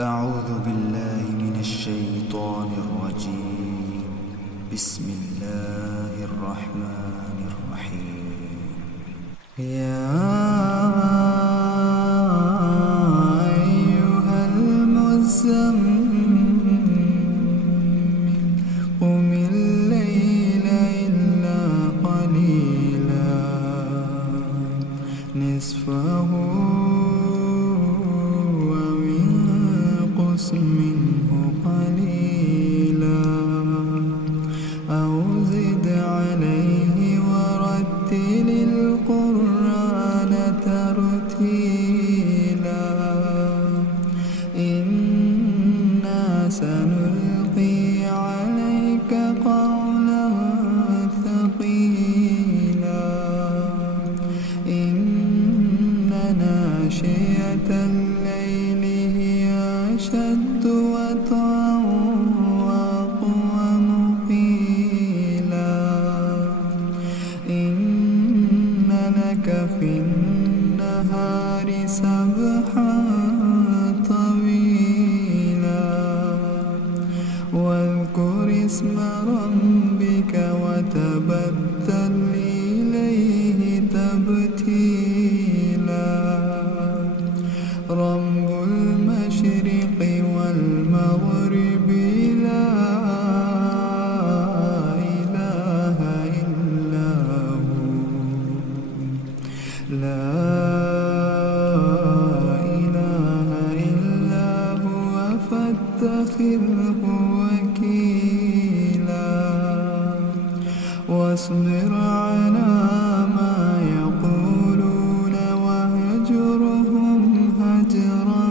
أعوذ بالله من الشيطان الرجيم. بسم الله الرحمن الرحيم. يا أيها المزمل قم الليل إلا قليلا نصفه منه قليلا أو زد عليه ورتل القرآن ترتيلا إنا سنلقي عليك قولا ثقيلا إن ناشئة الليل أشد وطئا وأقوم قيلا إن لك في النهار سبحا طويلا واذكر اسم ربك وتبتل إليه تبتيلا رب المشرق والمغرب لا إله إلا هو لا إله إلا هو فاتخذه وكيلا واصبر على ما يقولون واهجرهم هجرا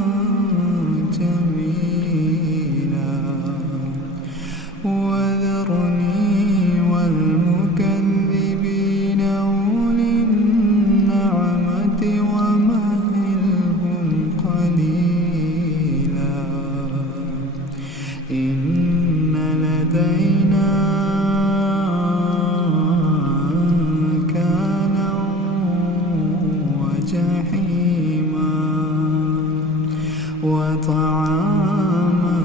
جميلا وذرني والمكذبين أولي النعمة ومهلهم قليلا إن لدينا أنكالا وجحيما وطعاما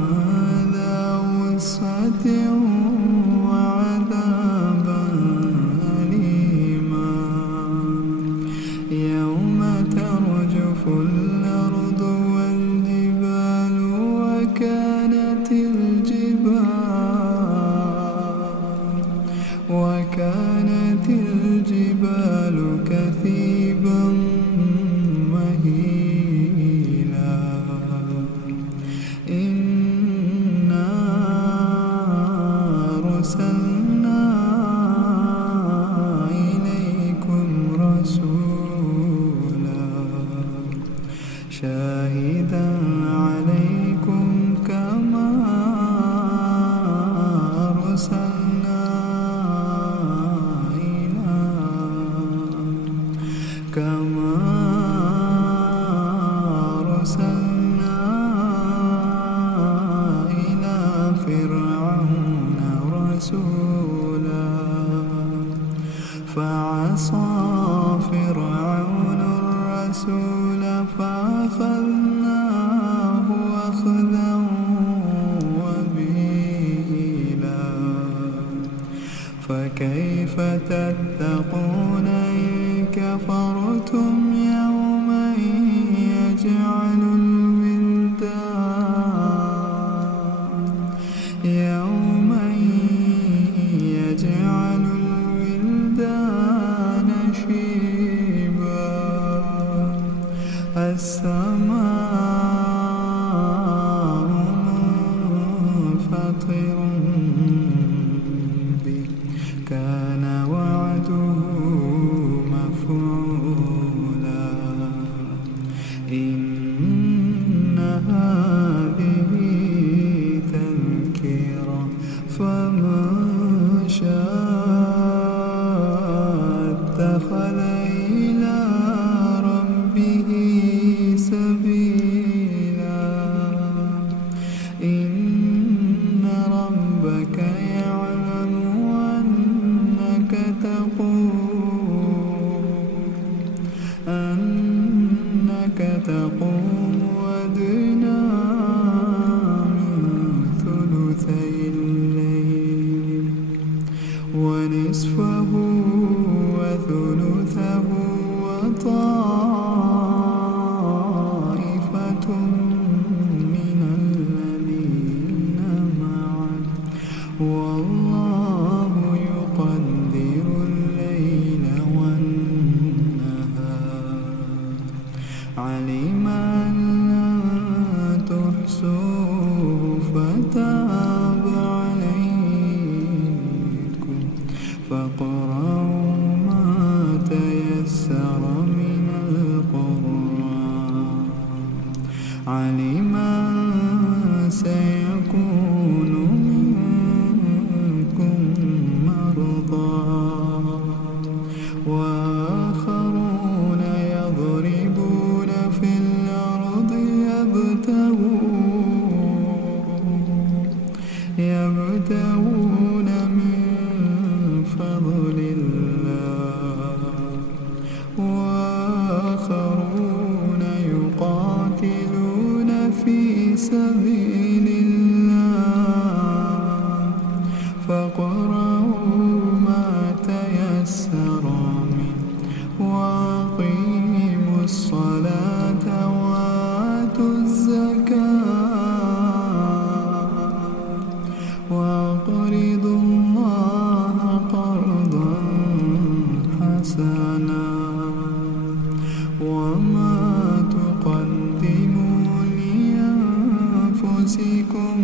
ذا وسعة وعذابا أليما يوم ترجف الأرض والجبال وكانت الجبال كثيبا مهيلا إنا سبيل الله فاقرأوا ما تيسر منه وأقيموا الصلاة وآتوا الزكاة وأقرضوا الله قرضا حسنا وما تقدموا لأنفسكم